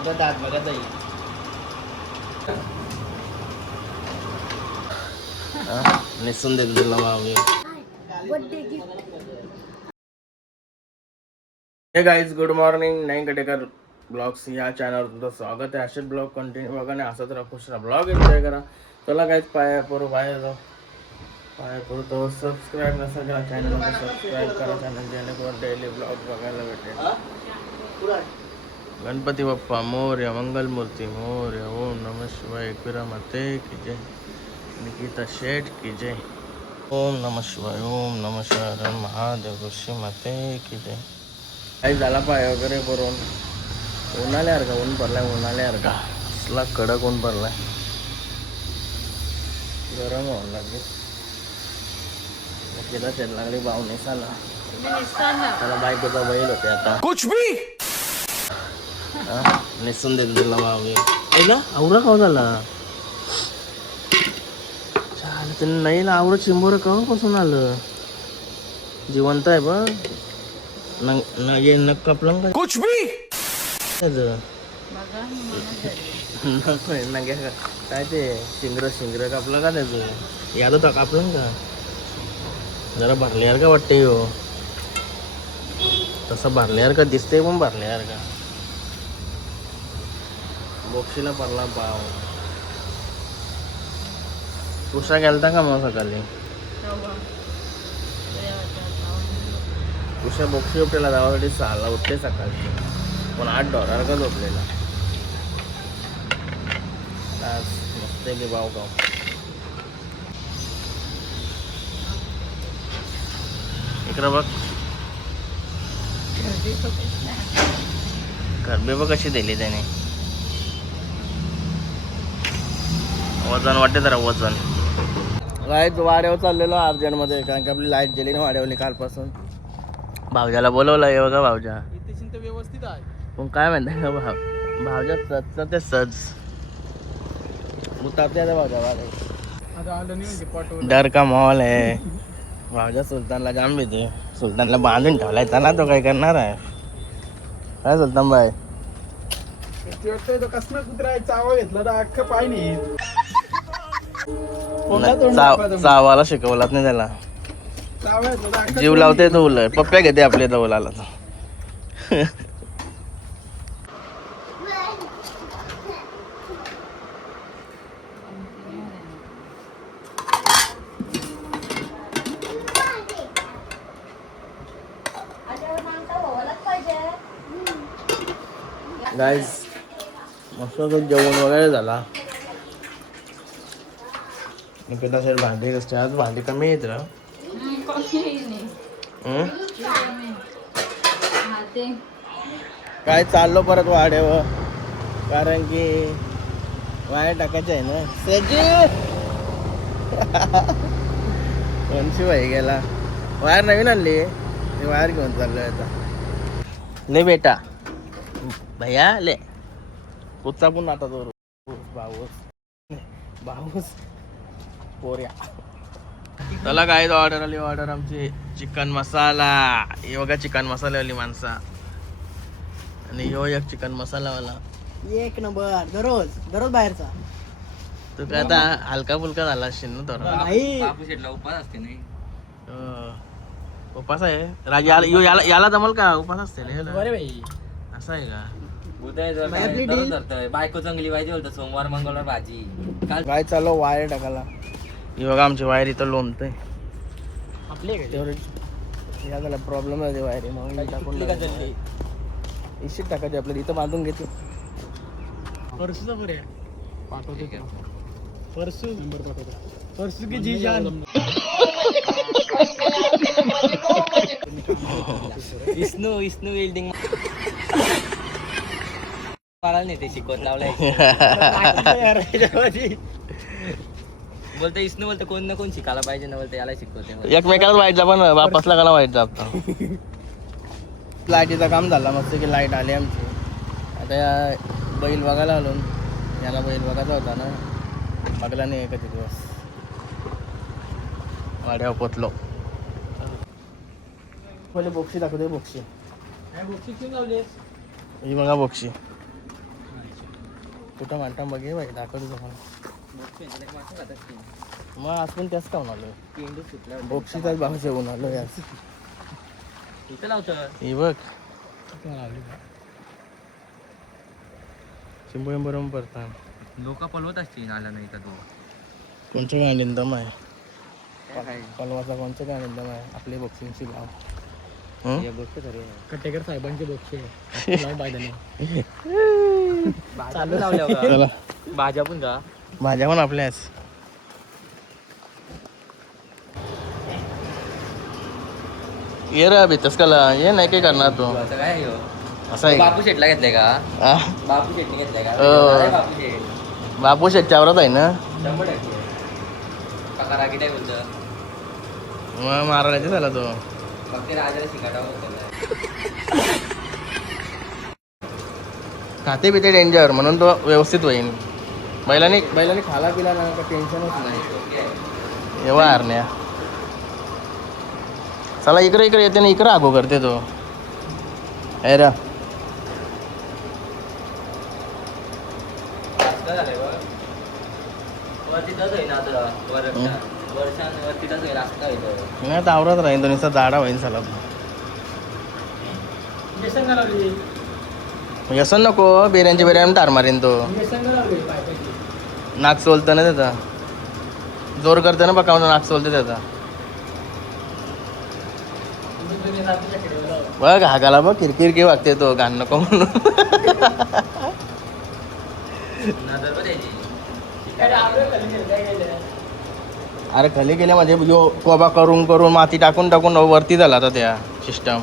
आमचा दात बघा जाईल. नेसून देतो तुला मागे. हे गाईज गुड मॉर्निंग. नाही कटेकर ब्लॉग्स या चॅनलवर तुमचं स्वागत आहे. असेच ब्लॉग कंटिन्यू बघा आणि असंच राहा, खुश राहा, ब्लॉग एन्जॉय करा. चला गाईज पाया पडू, बाहेर जाऊ. पाया पडू तो सबस्क्राईब नसेल केला चॅनलला सबस्क्राईब करा चॅनल, जेणेकरून डेली ब्लॉग बघायला भेटेल. गणपती बाप्पा मोरया, मंगलमूर्ती मोरया, ओम नमः शिवाय, एकविरा माते की जय, निकिता शेठ की जय, ओम नमः शिवाय, ओम नमः शिवाय, महादेव ऋषी माते की जय. काही झाला पाय वगैरे करून उन्हाळ्यासारखा ऊन पडलाय, उन्हाळ्यासारखा असला कडक ऊन पडलाय, गरम व्हायला लागले. तिला शेत लागली भाव नेसाला, त्याला बायकोचा बैल होते आता कुछ भी नेसून देतो तुला मागे. ना आवरा खाऊ झाला चाल त्यांनी नाही ना आवरत. चिंबोर पासून आलं जिवंत आहे बघ. नक कापलं का कुछ भी काय ते शिंगर कापलं का त्याचं याद कापलं का. जरा भरल्यावर का वाटते हो, तसं भरल्यावर का दिसते पण भरल्यावर का. बोक्षीला पडला पाव. उषा गेलता का मग सकाळी. उषा बोक्षी उपटेला जावासाठी 6ला उठते सकाळची, पण 8 डॉलर का झोपलेला. मस्त की भाव गाव. इकडं बघ गरबे बघ कशी दिली त्याने. वजन वाटते जरा वजन. लाईट वाड्यावर चाललेलो अर्जंटमध्ये, कारण की आपली लाईट गेली ना वाड्यावरली कालपासून. भावजाला बोलवलं आहे बघा. भावजा व्यवस्थित आहे पण काय म्हणते का भावजा सजचं ते सज उतारते भावजा. डर का माहोल आहे. भावजा सुलतानला जाम भीते. सुलतानला बांधून ठेवलाय त्याला, तो काय करणार आहे काय सुलतान बाय. कसला कुत्रा चावा घेतला तर अख्खं पाय नाही. चावाला शिकवलाच नाही त्याला, जीव लावते तो उलट. पप्प्या घेते आपल्या दौलाला तो. गाईज मस्त जेवण वगैरे झाला. निकिता सर भांडी असते आज, भांडी कमी येत ना. काय चाललो परत वाड्यावर, कारण की वायर टाकायचं आहे ना. कोणची बाई गेला, वायर नवीन आणली ती वायर घेऊन चाललोय आता. ले बेटा भैया ले कुठचा पण आता तो भाऊस पोऱ्या. चला काय ऑर्डर आली, ऑर्डर आमची चिकन मसाला. हे बघा चिकन मसाल्यावाली माणसा, आणि ह्यो एक चिकन मसालावाला. एक नंबर. दररोज बाहेरचा. तू काय आता हलका फुलका झाला असशील ना थोडा. उपास असते नाही. उपास आहे राज. याला जमल का उपास असते असं आहे का. बायको चांगली पाहिजे होतं. सोमवार मंगळवार भाजी. काय चालू वायर टाकायला. ही बघा आमची वायर इथं लोंबते आपले याला प्रॉब्लेम आहे वायर म्हणून टाकून इशीत टाकायची आपल्याला. इथं बांधून घेते. परसूचा पर्याय पाठवतो. परसू नंबर पाठवतो. परसू की जी जान. विष्णू वेल्डिंग मला नाही ते शिकवत लावलंय. बोलते विष्णू बोलते कोण ना कोण शिकायला पाहिजे ना, बोलते याला शिकवते. एकमेकाला वाईट जा पण वापसला काला वाईट जात. लाईटीचं काम झालं मस्त की लाईट आली आमची. आता या बैल बघायला आलो. याला बैल बघायचा होता ना, बघला नाही कधी दिवस. वाड्यावर पोचलो. पहिले बोक्षी दाखवते. बोक्षी ही बघा बोक्षी. कुठं मांडता बघ हे बाई दाखवतो तुम्हाला. मग आज पण त्याच खाऊन आलो. बोक्षीचाच भाव जेवून आलो याच. इथं लावतं हे बघ चिंबोळी पडतात. लोक पलवत असतील आला नाही का तो कोणचं काय निंदम आहे पलवाचा कोणचं काय निंदम आहे आपली बॉक्सिंगची भाव. गोष्ट खरी कटेकर साहेबांचे बक्षे लाव बायदाने चालू लावल्या चला भाज्या पण का भाज्या पण आपल्याच. ये रे अभि तसकाला ये नाही काय करणार तू असं काय आहे ह्यो? असं आहे का? बापू शेटला घेतलाय का आ? बापू शेटने घेतलाय का हो. अरे बापू शेट बापू शेटच्यावरच आहे ना 100% काका रागी नाही बोलतं मग मारायचे झाला तो. फक्त राजाला शिकायला बोलतो खाते पिते डेंजर म्हणून तो व्यवस्थित होईल. बैलांनी खाला पिला ना का टेन्शनच नाही. एवढा हरण्या चला इकडे येते ना इकडे आगो करते तो. ए रा झालंय बघ वरती तच होईल आता वर्षांवरती तच होईल असं काय होतं नाही तर आवरत राहील तो नुसता जाडा होईल चला. व्यसन लावली असं नको बिर्याणीची बिर्याणी टार मारीन तो. व्यसन लावली पायपाची नाक सोलतं ना त्याचा जोर करते ना बघा नाक सोलते त्याचा. बघ हागाला बघ किरकिर की वागते तो घाण नको म्हणून. नजर पण द्यायची अरे खाली गेल्या म्हणजे यो कोबा करून करून माती टाकून टाकून वरती झाला आता त्या सिस्टम.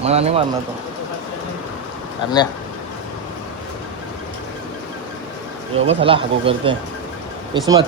मला नाही मारणार तो अरण्या यो बस ह्याला हागो करते किस्मत.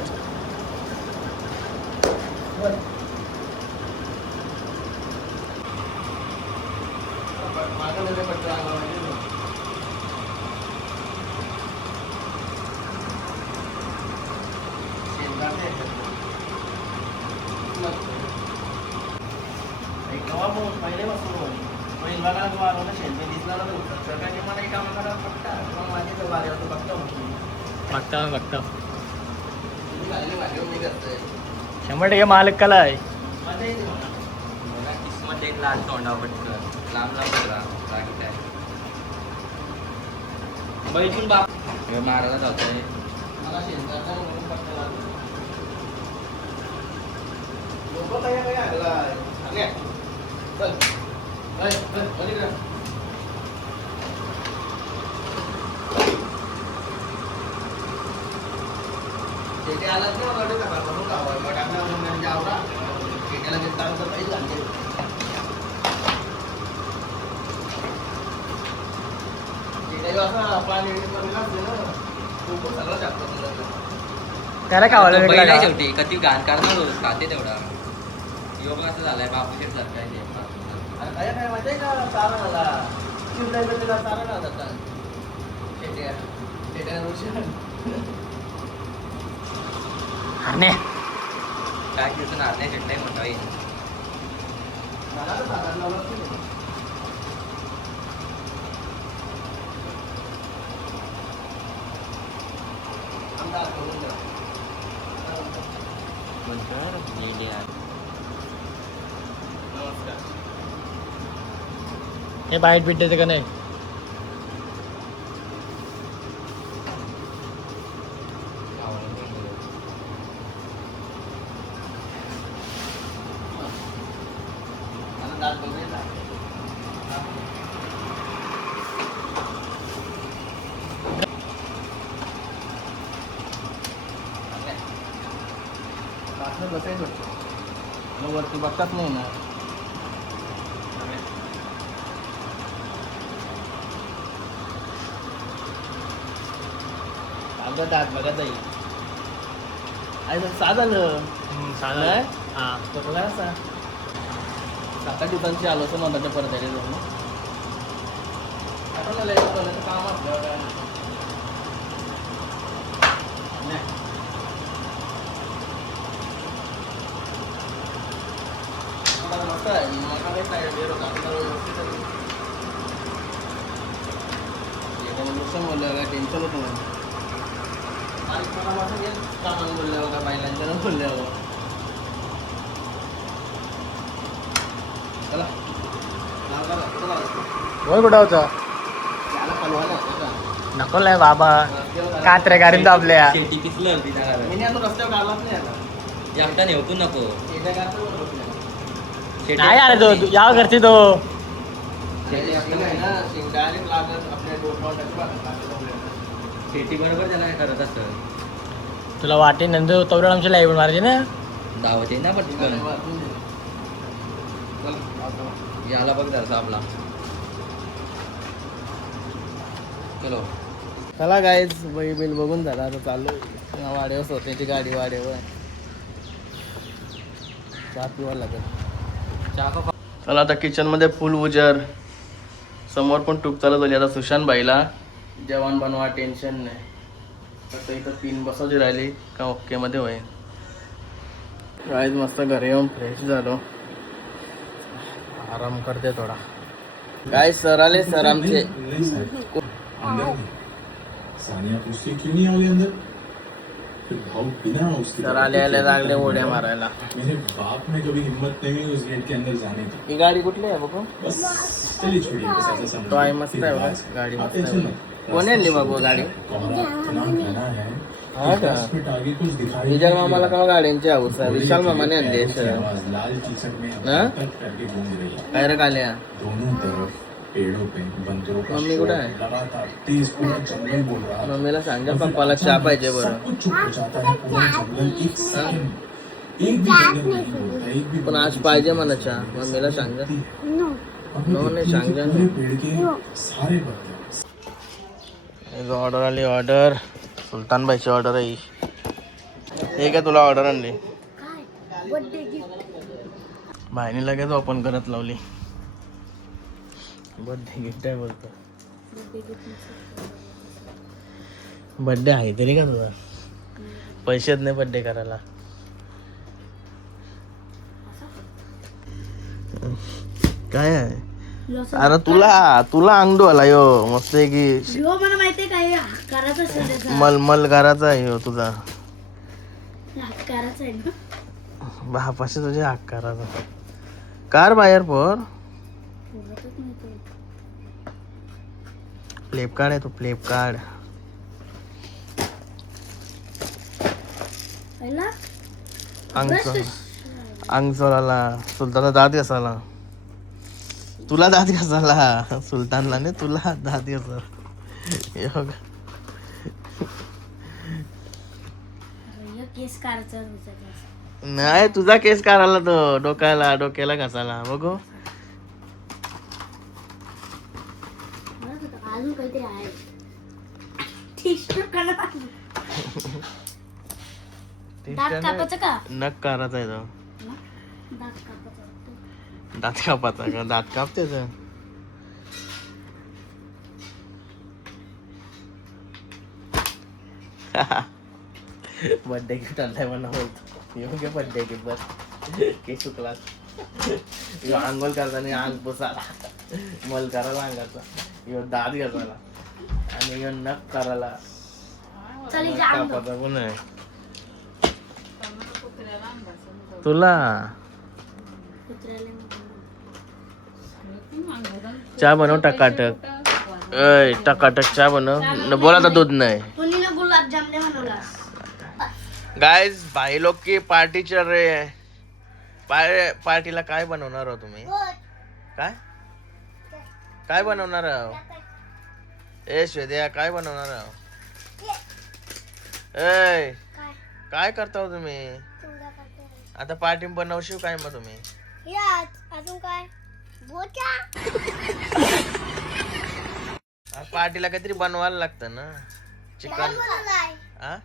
बघता 100% मालक कला आहे किस्मत एक लाल तोंडा पटकन लांब लांब करा रागीट आहे बैठून बाप हे मारायला जातोय त्याला काय तो बैल आहे शेवटी कधी घाण करणार रोज खाते तेवढा योग असं झालाय बापू शेट सरकार काय दिवसून आरण्या शेट नाही मोठा येईल हे बाईट बीट देते का नाही वरती बघतात नाही ना अगं दात बघा जाईल सा झालं चालेल हां कसं असा 7-8 दिवसांची आलो असं मधाच्या परत आले जाऊन काम आपलं मस्त आहे काहीच नाही क्लिअर होता आता व्यवस्थित आहे. नुकसान बोललं काय टेन्शन होतं नाही सामान बोलल्यावर का बायलांच्या बोलल्यावर चला वय कुठं होता नको लय बाबा कात्रे गाडीन दाबल्या शेती पिसलं होती त्या घरात. मी आता रस्त्यावर काढलाच नाही आता एकटा नेवतो नको शेत्या काढतो पण होत नाही. शेती- नाही आले तो या घरची तो शेती आपलं आहे ना डायरेक्ट लागत आपल्या डोक्यावर टाकलं. शेती बरोबर त्याला काय करत असतं तुला वाटे नंतर तवरण आमच्या लाईव्ह मारायची ना धावत आहे ना पटकन याला बघ जरा आपला चलो चला गाईज बैल बिल बघून झाला आता चालू वाड्यावर स्वतःची गाडी वाड्यावर चहा पिवा लागेल. चहा चला आता किचन मध्ये फुल उजर समोर पण टूप चालत झाली आता सुशांत बाईला जेवण बनवा टेन्शन नाही फक्त इथं 3 बसाची राहिली का ओके मध्ये होईल. गाईज मस्त घरी येऊन फ्रेश झालो आराम करते थोडा. काय सर आले सर आमचे सानिया पूछती क्यों नहीं आओगे अंदर फिर भाव बिना उसके सर आले आले लागले उड्या मारायला. मेरे बाप में कभी हिम्मत नहीं हुई उस गेट के अंदर जाने की. ही गाडी कुठली आहे बघू बस चलिए छोड़िए बस ऐसा समझ तो आहे मस्त आहे बघा गाडी मस्त आहे. कोणी आणली बाबू गाडी इतना घना है हा का 10 फीट आगे कुछ दिखाई विशाल मामाला का गाड्यांची हाऊस आहे विशाल मामाने आणली आहे सर. आवाज लाल टी शर्ट में हाँ? तक करके गूंज रही है काय रे काल्या दोनों तरफ पेड़ों पे बंदरों का मम्मी शोर कुठं आहे? लगातार तेज पूरा जंगल बोल रहा है. मम्मीला सांगा पप्पाला चहा पाहिजे बरं. सब कुछ चुप हो जाता है पूरा जंगल एक सेकंड एक भी जंगल नहीं बोलता एक भी पण आज पाहिजे मला चहा मम्मीला सांगा. नो नाही सांगा ना. पूरे पेड़ के सारे पत्ते ऑर्डर आली ऑर्डर सुलतानबाईची ऑर्डर आहे ही. हे काय तुला ऑर्डर आणली भाईने लगेच ओपन करत लावली. बर्थडे गिफ्ट आहे बोलतो. बर्थडे आहे तरी का तुझा पैसेच नाही बर्थडे करायला. काय आहे अरे तुला अंगडू आला यो मस्त आहे की मला माहितीये काय करायचं असेल त्याचा मलमल घराचा आहे ह्यो तुझा करायचं आहे ना बापाशी तुझ्या हक्काराचा कार बाहेर पोर पुरतच नाही तो. फ्लिपकार्ट आहे तो फ्लिपकार्ट. पहिला अंगसोलाला सुलतानला दात घासाला तुला दात घासाला सुलतानला नाही तुला दात घासाला. हे बघ केस करायचा नाही तुझा केस काढायला तो डोक्याला घासाला बघू. अजून काहीतरी आहे टिश्यू दात कापायचं का नख काढायचा आहे तो दात कापायचं दात कापायचा का दात कापते तर बर्थडे गिफ्ट आणलाय मला बोलतो येऊन घे बर्थडे गिफ्ट बस केस क्लास आंघोळ करताना अंग पुसाला मल करायला अंगाचा यो दात घासायला आणि यो नख करायला चल नख कापायचा पण आहे तुला. चहा बनव टकाटक अय टकाटक चहा बनव बोला तर दूध नाही. कुणीने गुलाबजाम नाही बनवला गाइस भाई लोग की पार्टी चल रही है. पार्टीला काय बनवणार हो तुम्ही काय काय बनवणार आहो ए श्वेद्या काय बनवणार आहो ए काय करता हो तुम्ही आता पार्टी बनवशील काय मग तुम्ही अजून काय पार्टीला काहीतरी बनवायला लागतं ना चिकन हा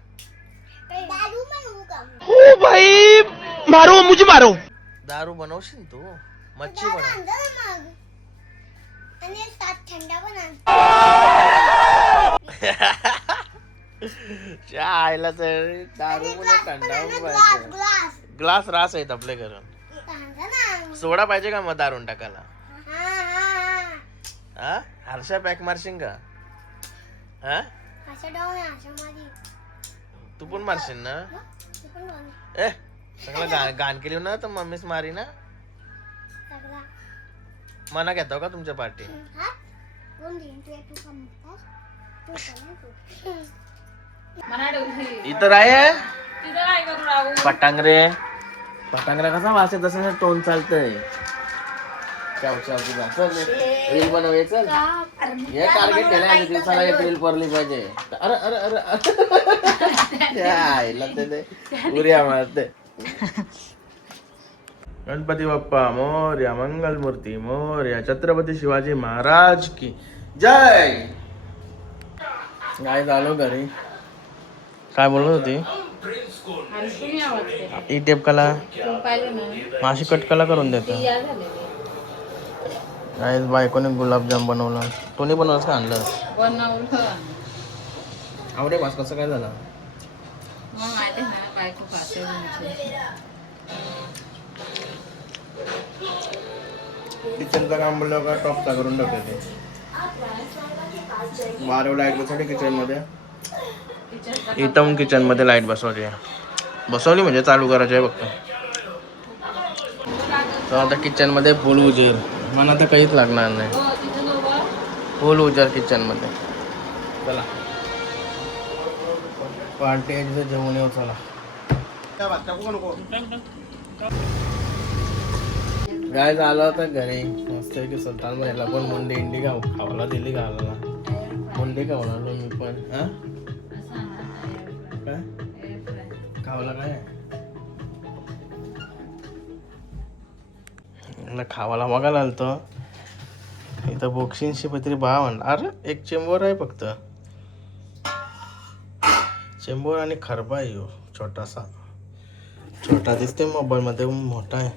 दारू बनवशील तू मच्छी बनव आयला तर दारू पण थंडा पाहिजे. ग्लास रास आहेत आपल्या घरात सोडा पाहिजे का मग दारून टाकायला? हा हर्षा पॅक मारशील का? हा असं डाऊन आहे असं माझी तू पण मारशील ना? तू पण डाऊन ए सगळं गाण केली ना तर मम्मीच मारी ना. सगळा मना घेतो का तुमच्या पार्टी? हा कोण देईन तू काम तू इतर आहे पटांगरे कसा वाचत तसं टोन चालतंय. रील बनव चल हे टार्गेट केलं दिवसाला एक रील पडली पाहिजे. अरे अरे अरे आईला ते उर्या मारते. गणपती बाप्पा मोरया, मंगल मूर्ती मोरया, छत्रपती शिवाजी महाराज की जय. काय झालो घरी काय बोलत होती? ई टेप कला माशी कटकला करून देतो. काय बायकोने गुलाबजाम बनवला. तोनी बनवलंस का आणलं? आवडे भास कसं काय झालं? किचनचं काम बोललं का टॉपचा करून टाकायचे. बारव लाईट बसवली किचन मध्ये. इथं किचन मध्ये लाईट बसवली म्हणजे चालू करायची आहे फक्त. तर आता किचन मध्ये फुल उजेड. मला आता काहीच लागणार नाही. फुल उजेड किचन मध्ये. चला पार्टी जेवण येऊ चला. काय झालं होतं घरी मस्त की सुलतान महिला पण मुंडी इंडी खावायला दिली घालायला. मुंडी खावला मी पण. हा काय खावला काय खावाला बघायला आलतो. इथं बॉक्सिंगची पत्री भाव म्हणला. अरे एक चेंबर आहे फक्त. चेंबर आणि खरबा आहे ह्यो छोटासा. छोटा दिसते मोबाईल मध्ये मोठा आहे.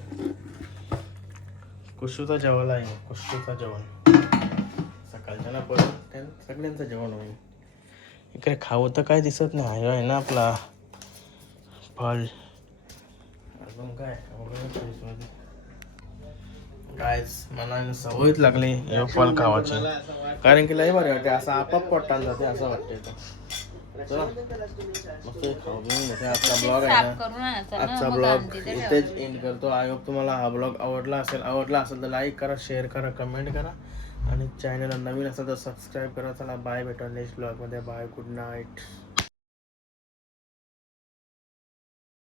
कुशूचा जेवण आहे. कुशूचा जेवण सकाळच्या ना परत सगळ्यांचं जेवण होईल. इकडे खावं तर काय दिसत नाही आहे ना आपला फळ. अजून काय गायस मला सवयच लागली हे फळ खावायची. कारण की लय बरे वाटते असं आपाप पोटात जाते असं वाटते. चला मस्त खाऊ घेऊन घेते. आजचा ब्लॉग आहे ना आजचा ब्लॉग इथेच एंड करतो. आय होप तुम्हाला हा ब्लॉग आवडला असेल तर लाईक करा, शेअर करा, कमेंट करा आणि चॅनलला नवीन असेल तर सबस्क्राईब करा. चला बाय, भेटू नेक्स्ट ब्लॉगमध्ये. Bye, good night.